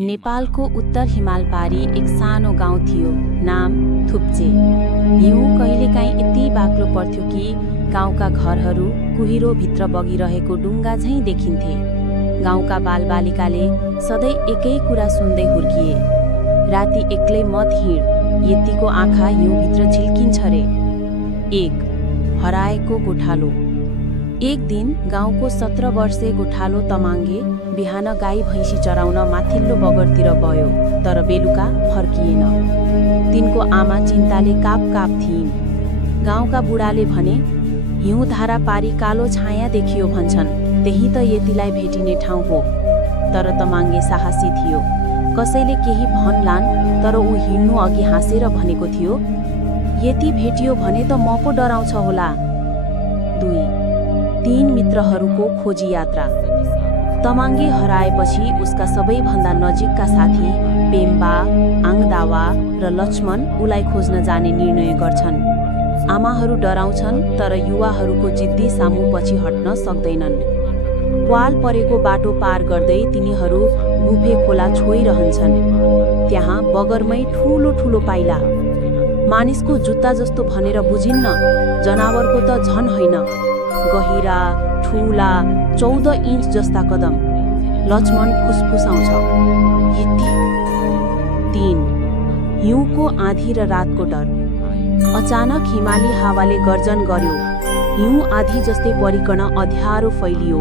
नेपालको उत्तर हिमाल पारी एक सानो गाउँ थियो, नाम थुप्चे। हिउँ कहिलेकाहीँ यति बाक्लो पर्थ्यो कि गाउँका घरहरू कुहिरोभित्र बगिरहेको डुङ्गा झैँ देखिन्थे। गाउँका बालबालिकाले सधैँ एकै कुरा सुन्दै हुर्किए, राति एक्लै मत हिँड, यतिको आँखा हिउँभित्र झिल्किन्छ रे। 1. हराएको गोठालो। एक दिन गाउँको 17 वर्षे गोठालो तमाङ्गे बिहान गाई भैँसी चराउन माथिल्लो बगरतिर गयो, तर बेलुका फर्किएन। तिनको आमा चिन्ताले काप काप थिइन्। गाउँका बुढाले भने, हिउँ धारा पारी कालो छाया देखियो भन्छन्, त्यही त यतिलाई भेटिने ठाउँ हो। तर तमाङ्गे साहसी थियो, कसैले केही भन्लान्, तर ऊ हिँड्नु अघि हाँसेर भनेको थियो, यति भेटियो भने त म पो डराउँछ होला। 2. 3 मित्रहरूको खोजी यात्रा। तमाङ्गे हराएपछि उसका सबैभन्दा नजिकका साथी पेम्बा, आङदावा र लक्ष्मण उलाई खोज्न जाने निर्णय गर्छन्। आमाहरू डराउँछन्, तर युवाहरूको जिद्दी सामु पछि हट्न सक्दैनन्। प्वाल परेको बाटो पार गर्दै तिनीहरू गुफे खोला छोइरहन्छन्। त्यहाँ बगरमै ठुलो ठुलो पाइला। मानिसको जुत्ता जस्तो भनेर बुझिन्न, जनावरको त झन होइन। गहिरा, ठुला, 14 इन्च जस्ता कदम। लक्ष्मण फुसफुसाउँछ, यति। 3. हिउँको आँधी र रातको डर। अचानक हिमाली हावाले गर्जन गर्यो। हिउँ आँधी जस्तै परिकन अँध्यारो फैलियो।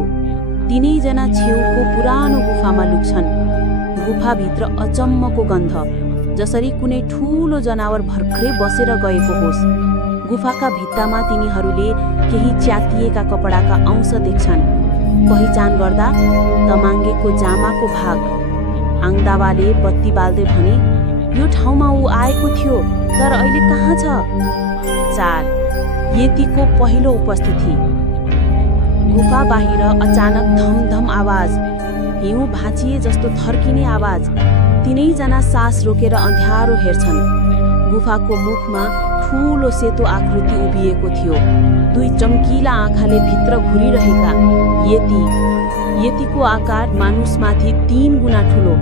तिनैजना छेउको पुरानो गुफामा लुक्छन्। गुफाभित्र अचम्मको गन्ध, जसरी कुनै ठुलो जनावर भर्खरै बसेर गएको होस्। गुफाका भित्तामा तिनीहरूले केही च्यातिएका कपडाका अंश देख्छन्। पहिचान गर्दा तमाङ्गेको जामाको भाग। आङदावाले बत्ती बाल्दै भने, यो ठाउँमा ऊ आएको थियो, तर अहिले कहाँ छ? 4. यतिको पहिलो उपस्थिति। गुफा बाहिर अचानक धमधम आवाज, हिउँ भाँचिए जस्तो थर्किने आवाज। तिनैजना सास रोकेर अँध्यारो हेर्छन्। गुफाको मुखमा ठुलो सेतो आकृति उभिएको थियो, 2 चम्किला आँखाले भित्र घुरिरहेका। यतिको आकार मानुषमाथि 3 गुणा ठुलो,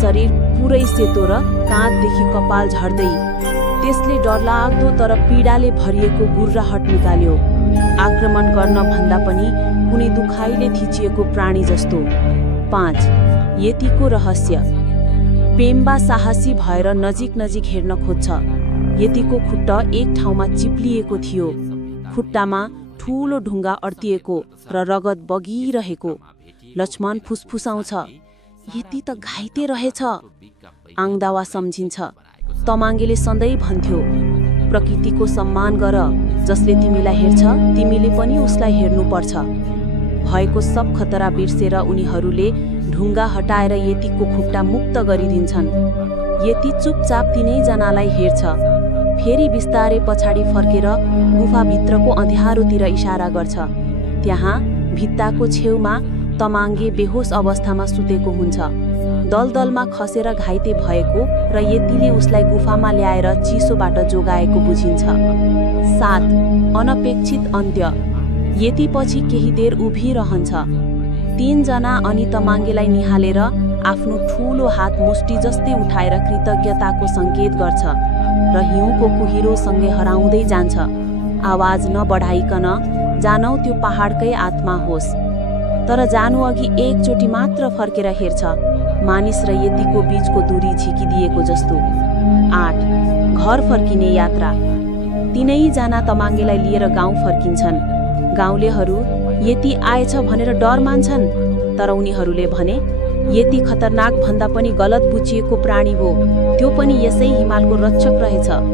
शरीर पुरै सेतो र काँधदेखि कपाल झर्दै। त्यसले डरलाग्दो तर पीडाले भरिएको गुर्राहट निकाल्यो, आक्रमण गर्न भन्दा पनि कुनै दुखाइले थिचिएको प्राणी जस्तो। 5. यतिको रहस्य। पेम्बा साहसी भएर नजिक नजिक हेर्न खोज्छ। यतिको खुट्टा एक ठाउँमा चिप्लिएको थियो, खुट्टामा ठुलो ढुङ्गा अड्तिएको र रगत बगिरहेको। लक्ष्मण फुसफुसाउँछ, यति त घाइते रहेछ। आङदावा सम्झिन्छ, तमाङ्गेले सधैँ भन्थ्यो, प्रकृतिको सम्मान गर, जसले तिमीलाई हेर्छ तिमीले पनि उसलाई हेर्नुपर्छ। भएको सब खतरा बिर्सेर उनीहरूले ढुङ्गा हटाएर यतिको खुट्टा मुक्त गरिदिन्छन्। यति चुपचाप तिनैजनालाई हेर्छ, फेरि बिस्तारै पछाडि फर्केर गुफाभित्रको अँध्यारोतिर इसारा गर्छ। त्यहाँ भित्ताको छेउमा तमाङ्गे बेहोस अवस्थामा सुतेको हुन्छ, दलदलमा खसेर घाइते भएको र यतिले उसलाई गुफामा ल्याएर चिसोबाट जोगाएको बुझिन्छ। 7. अनपेक्षित अन्त्य। यतिपछि केही देर उभिरहन्छ। 3 जना अनि तमाङ्गेलाई निहालेर आफ्नो ठुलो हात मुष्टि जस्तै उठाएर कृतज्ञताको सङ्केत गर्छ र हिउँको कुहिरोसँगै हराउँदै जान्छ। आवाज नबढाइकन, जानौ त्यो पहाडकै आत्मा होस्। तर जानु अघि एकचोटि मात्र फर्केर हेर्छ, मानिस र यतिको बीचको दूरी झिकिदिएको जस्तो। 8. घर फर्किने यात्रा। तिनैजना तमाङ्गेलाई लिएर गाउँ फर्किन्छन्। गाउँलेहरू यति आएछ भनेर डर मान्छन्, तर उनीहरूले भने, यति खतरनाक भन्दा पनि गलत बुझिएको प्राणी हो, त्यो पनि यसै हिमालको रक्षक रहेछ।